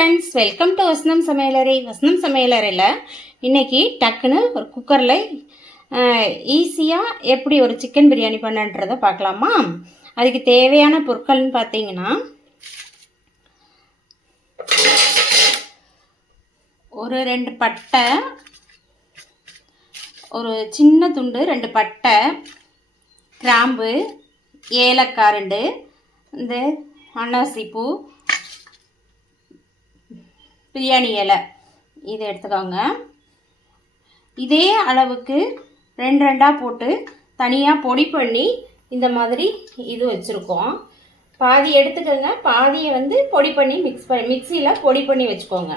Friends, welcome to வசனம் சமையலறை. வசனம் சமையலறையில் இன்றைக்கி டக்குன்னு ஒரு குக்கரில் ஈஸியாக எப்படி ஒரு சிக்கன் பிரியாணி பண்ணுன்றதை பார்க்கலாமா? அதுக்கு தேவையான பொருட்கள்னு பார்த்தீங்கன்னா, ஒரு 2 பட்டை, ஒரு சின்ன துண்டு 2 பட்டை, கிராம்பு, ஏலக்காய் 2, இந்த அன்னாசிப்பூ, பிரியாணி இலை இதை எடுத்துக்கோங்க. இதே அளவுக்கு 2 போட்டு தனியாக பொடி பண்ணி இந்த மாதிரி இது வச்சுருக்கோம். பாதி எடுத்துக்கோங்க, பாதியை பொடி பண்ணி மிக்சியில் பொடி பண்ணி வச்சுக்கோங்க.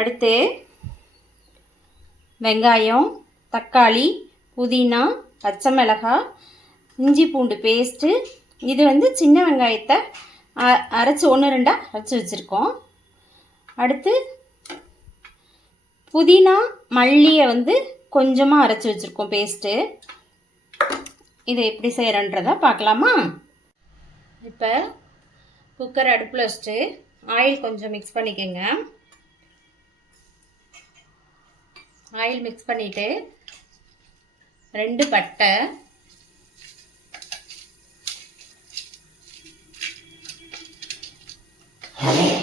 அடுத்து வெங்காயம், தக்காளி, புதினா, பச்சை மிளகாய், இஞ்சி பூண்டு பேஸ்ட்டு. இது சின்ன வெங்காயத்தை அரைச்சி 1-2 அரைச்சி வச்சுருக்கோம். அடுத்து புதினா, மல்லியை கொஞ்சமாக அரைச்சி வச்சுருக்கோம் பேஸ்ட்டு. இதை எப்படி செய்கிறன்றதை பார்க்கலாமா? இப்போ குக்கர் அடுப்பில் வச்சுட்டு ஆயில் கொஞ்சம் மிக்ஸ் பண்ணிக்கோங்க. ஆயில் மிக்ஸ் பண்ணிவிட்டு 2 பட்டை,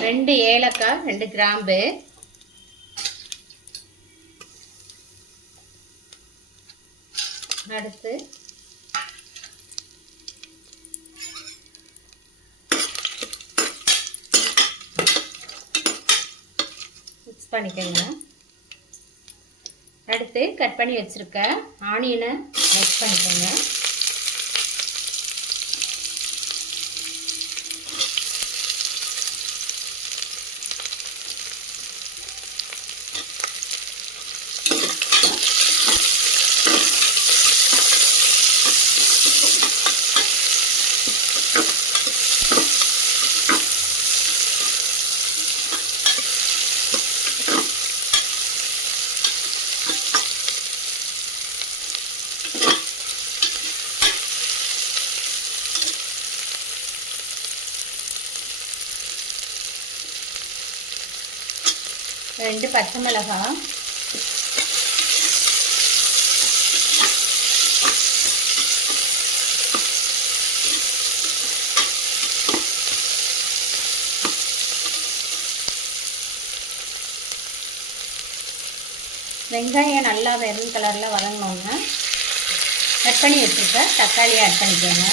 2 ஏலக்காய், 2 கிராம்பு, அடுத்து மிக்ஸ் பண்ணிக்கோங்க. அடுத்து கட் பண்ணி வச்சுருக்க ஆனியனை மிக்ஸ் பண்ணிக்கோங்க. ரெண்டு பச்சை மிளகாய், வெங்காயம் நல்லா வெறும் கலரில் வதங்கினோன்னா கட் பண்ணி வச்சுருக்க தக்காளியை ஆட் பண்ணிக்கோங்க.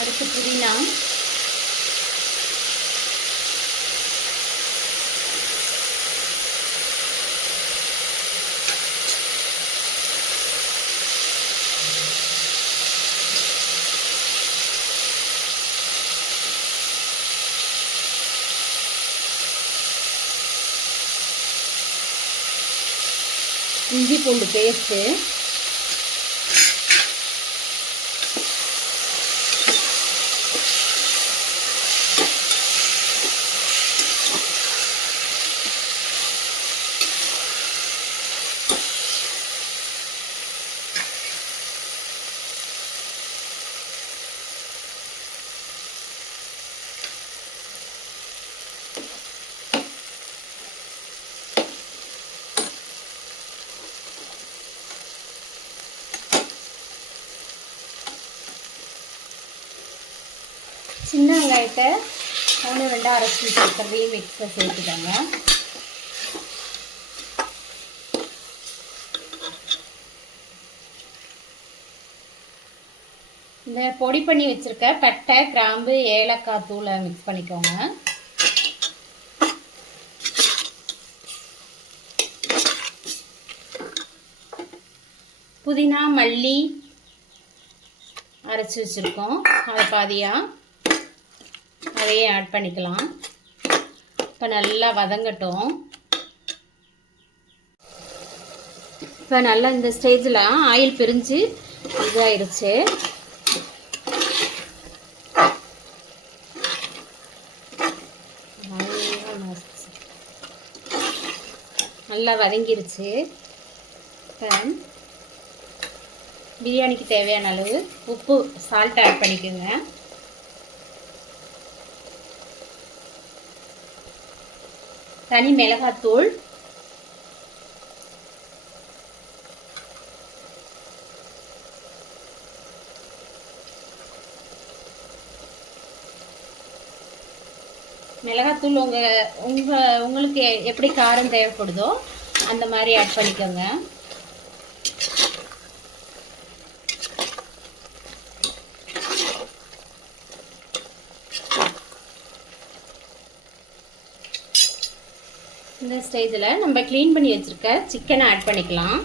அடுத்து புதினா, இஞ்சி பூண்டு பேஸ்ட்டு, சின்ன வெங்காயத்தை 1-2 அரைச்சி வச்சுருக்கிறதையும் மிக்ஸில் சேர்த்துக்கோங்க. இந்த பொடி பண்ணி வச்சுருக்க பட்டை, கிராம்பு, ஏலக்காய் தூளை மிக்ஸ் பண்ணிக்கோங்க. புதினா, மல்லி அரைச்சி வச்சுருக்கோம், அதை பாதியாக அதையே ஆட் பண்ணிக்கலாம். இப்போ நல்லா வதங்கட்டும். இப்போ நல்லா இந்த ஸ்டேஜில் ஆயில் பிரிஞ்சு இதாகிடுச்சு. நல்லா வதங்கிருச்சு. இப்போ பிரியாணிக்கு தேவையான அளவு உப்பு சால்ட் ஆட் பண்ணிக்கோங்க. தனி மிளகாத்தூள், மிளகாத்தூள் உங்களுக்கு எப்படி காரம் தேவைப்படுதோ அந்த மாதிரி ஆட் பண்ணிக்கோங்க. இந்த ஸ்டேஜில் நம்ம க்ளீன் பண்ணி வச்சுருக்க சிக்கனை ஆட் பண்ணிக்கலாம்.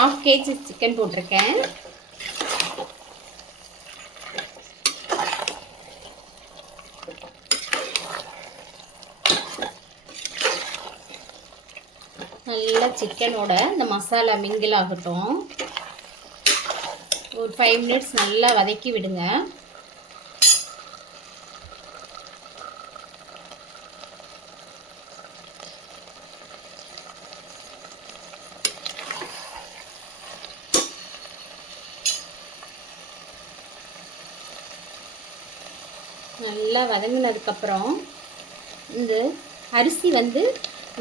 ½ kg சிக்கன் போட்டிருக்கேன். நல்லா சிக்கனோட இந்த மசாலா மிங்கிள் ஆகட்டும். ஒரு 5 minutes நல்லா வதக்கி விடுங்க. நல்லா வதங்கினதுக்கப்புறம் இந்த அரிசி வந்து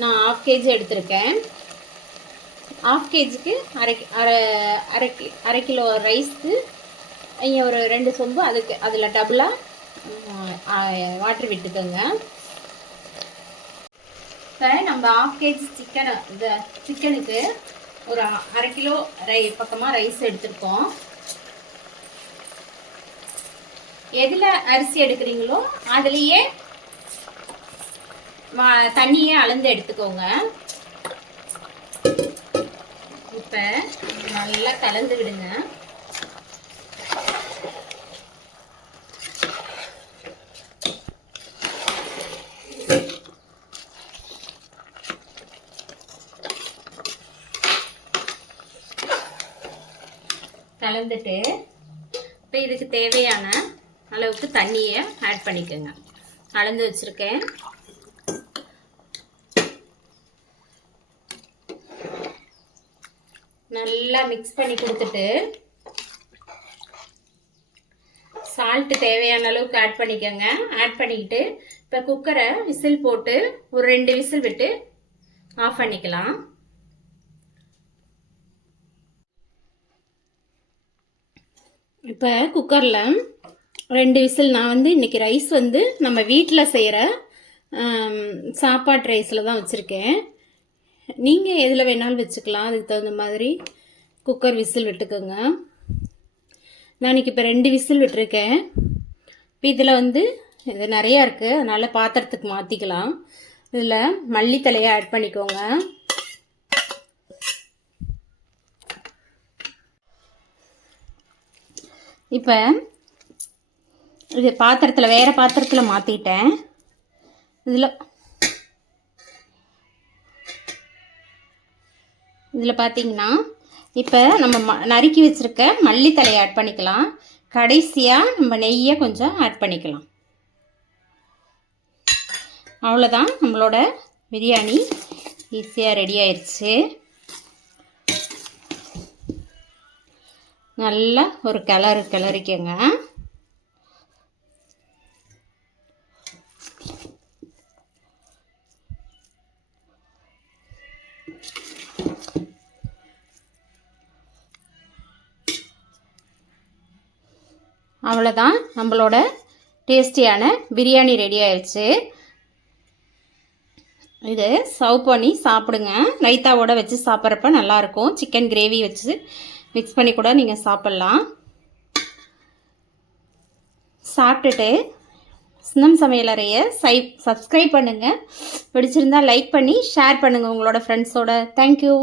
நான் ½ kg எடுத்திருக்கேன். ½ kgக்கு அரை கிலோ ரைஸ்க்கு இங்கே ஒரு 2 சொம்பு அதில் டபுளாக வாட்டர் விட்டுக்கோங்க. இப்போ நம்ம ½ kg சிக்கனுக்கு ஒரு அரை கிலோ பக்கமாக ரைஸ் எடுத்துருக்கோம். எதில் அரிசி எடுக்கிறீங்களோ அதுலேயே தண்ணியே அளந்து எடுத்துக்கோங்க. இப்போ நல்லா கலந்து விடுங்க. கலந்துட்டு இப்போ இதுக்கு தேவையான அளவுக்கு தண்ணியை ஆட் பண்ணிக்கோங்க. அளந்து வச்சுருக்கேன். நல்லா மிக்ஸ் பண்ணி கொடுத்துட்டு சால்ட்டு தேவையான அளவுக்கு ஆட் பண்ணிக்கோங்க. ஆட் பண்ணிக்கிட்டு இப்போ குக்கரை விசில் போட்டு ஒரு 2 விசில் விட்டு ஆஃப் பண்ணிக்கலாம். இப்போ குக்கரில் 2 விசில் நான் வந்து இன்றைக்கி ரைஸ் வந்து நம்ம வீட்டில் செய்கிற சாப்பாட்டு ரைஸில் தான் வச்சுருக்கேன். நீங்கள் எதில் வேணாலும் வச்சுக்கலாம். அதுக்கு தகுந்த மாதிரி குக்கர் விசில் விட்டுக்கோங்க. நான் இன்றைக்கி இப்போ 2 விசில் விட்டுருக்கேன். இப்போ இதில் வந்து இது நிறையா இருக்குது, அதனால் பாத்திரத்துக்கு மாற்றிக்கலாம். இதில் மல்லித்தலையை ஆட் பண்ணிக்கோங்க. இப்போ இது பாத்திரத்தில் வேறு பாத்திரத்தில் மாற்றிட்டேன். இதில் பார்த்தீங்கன்னா இப்போ நம்ம நறுக்கி வச்சுருக்க மல்லித்தலையை ஆட் பண்ணிக்கலாம். கடைசியாக நம்ம நெய்யை கொஞ்சம் ஆட் பண்ணிக்கலாம். அவ்வளோதான், நம்மளோட பிரியாணி ஈஸியாக ரெடி ஆயிடுச்சு. நல்லா ஒரு கிளறிக்கங்க. அவ்வளோதான், நம்மளோட டேஸ்டியான பிரியாணி ரெடி ஆயிடுச்சு. இது சர்வ் பண்ணி சாப்பிடுங்க. ரைத்தாவோட வச்சு சாப்பிட்றப்ப நல்லாயிருக்கும். சிக்கன் கிரேவி வச்சு மிக்ஸ் பண்ணி கூட நீங்கள் சாப்பிட்லாம். சாப்பிட்டுட்டு வசந்தம் சமையலறையை சப்ஸ்கிரைப் பண்ணுங்கள். பிடிச்சிருந்தா லைக் பண்ணி ஷேர் பண்ணுங்கள் உங்களோட ஃப்ரெண்ட்ஸோட. தேங்க்யூ.